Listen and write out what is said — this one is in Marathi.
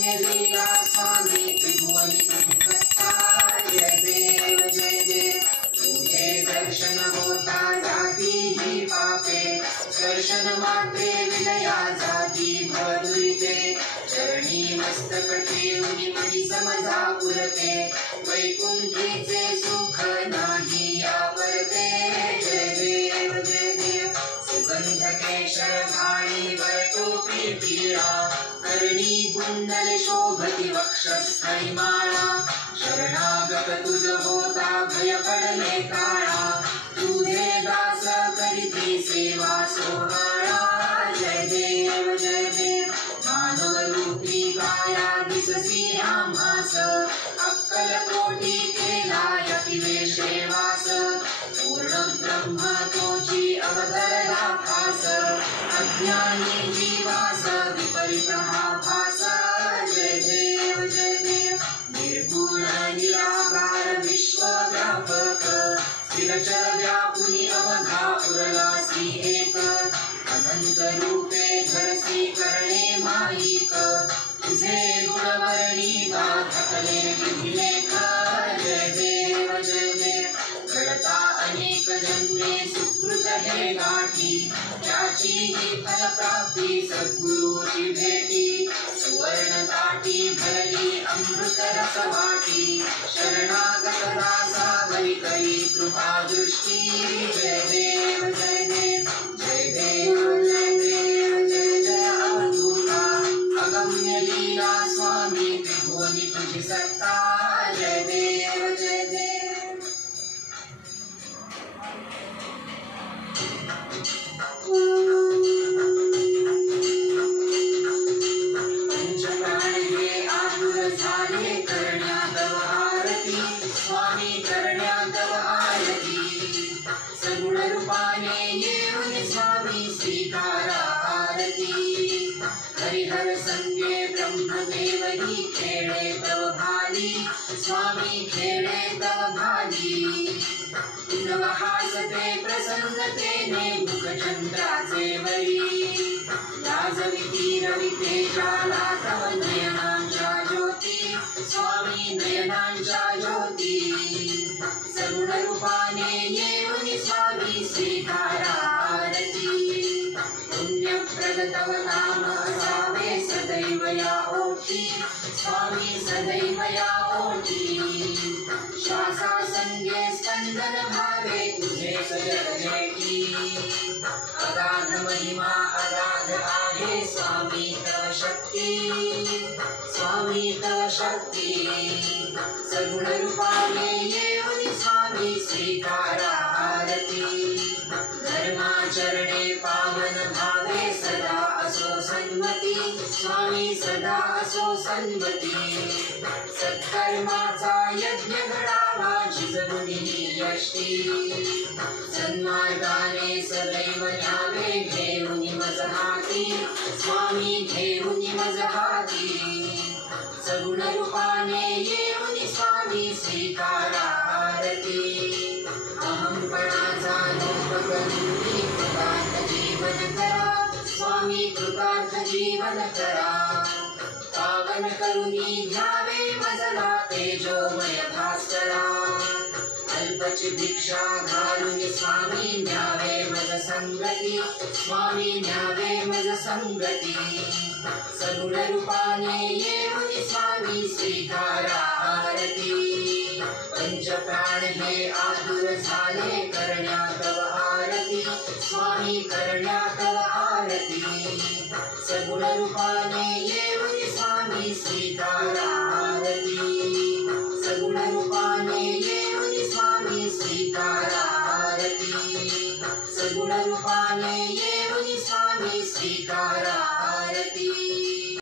अगम्य लीला स्वामी त्रिभुवन सत्ता जय देव तुझे दर्शन होता जाती ही पापे दर्शन मात्रे विलया जाती भवदुरिते चरणी मस्तक ठेवून मनी समजा पुरते वैकुंठीचे सुख नाही यावरते जय देव सुगंध केशर घाणी वरटोपी टिळा कर्णी कुंडल शोभती वक्षस्थळी माळा शरणागत तुझ होता भय पडले काळा तुझे दास करीती सेवा सोहळा जय देव मानव रूपी काया दिससी आम्हास अक्कल कोटी केला यतिवेशे वास पूर्ण ब्रह्म तोची अवतरला खास अज्ञानी जीवास विपरीत हा भास जय देव निर्गुण निराकार विश्व व्यापक स्थिरचर व्यापुनी अवघा उरलासी एक अनंत रूपे धरसी करणे माईक तुझे गुणवर्णी थकले विधिलेख जय देव घडता अनेक जन्मे सुकृत हे गाठी त्याची ही फलप्राप्ती सद्गुरूची भेटी सुवर्ण ताटी भरली अमृत रस वाटी शरणागत दासावरी करी कृपा दृष्टी जय देव जय देव जय अवधूता अगम्य लीला स्वामी त्रिभुवनी तुझी सत्ता जय देव पंचप्राण हे आतुर झाले करण्यात आरती स्वामी करण्यात आरती सगुण रूपाने येऊन स्वामी स्वीकारा आरती हरिहर संगे ब्रह्मदेवही खेळे तव भाली स्वामी खेळे तव भाली तुझ हासते प्रसन्नतेने मुखचंद्राचे वरी लाजविती रविते जाला तव नयनांच्या ज्योती स्वामी नयनांच्या ज्योती सगुण रूपाने येऊन स्वामी स्वीकारा आरती पुण्यप्रद तव नाम असावे सदैव या ओठी स्वामी सदैव या ओठी श्वासा संगे स्पंदन भावे तुझे जगजेठी अगाध महिमा अगाध आहे स्वामी तव शक्ती स्वामी तव शक्ती सगुण रूपाने येऊन स्वामी स्वीकारा आरती धर्माचरणे पावन भावे सदा असो सन्मती स्वामी सदा असो सन्मती सत्कर्माचा यज्ञ घडावा जिजमुनी यष्टी सन्मार्गाने सदैव न्यावे घेऊन मज हाती स्वामी घेऊन मज हाती सगुण रूपाने येऊन स्वामी स्वीकारा आरती अहंपणाचा लोप करून कृतार्थ जीवन करा स्वामी कृतार्थ जीवन करा पावन करुणी घ्यावे मजला तेजोमय भास्करा अल्पची भिक्षा घालून स्वामी न्यावे मज संगती स्वामी न्यावे मज संगती सगुण रूपाने येऊन स्वामी स्वीकारा आरती पंचप्राण हे आतुर झाले करण्यात आरती स्वामी करण्यात आरती सगुण रूपाने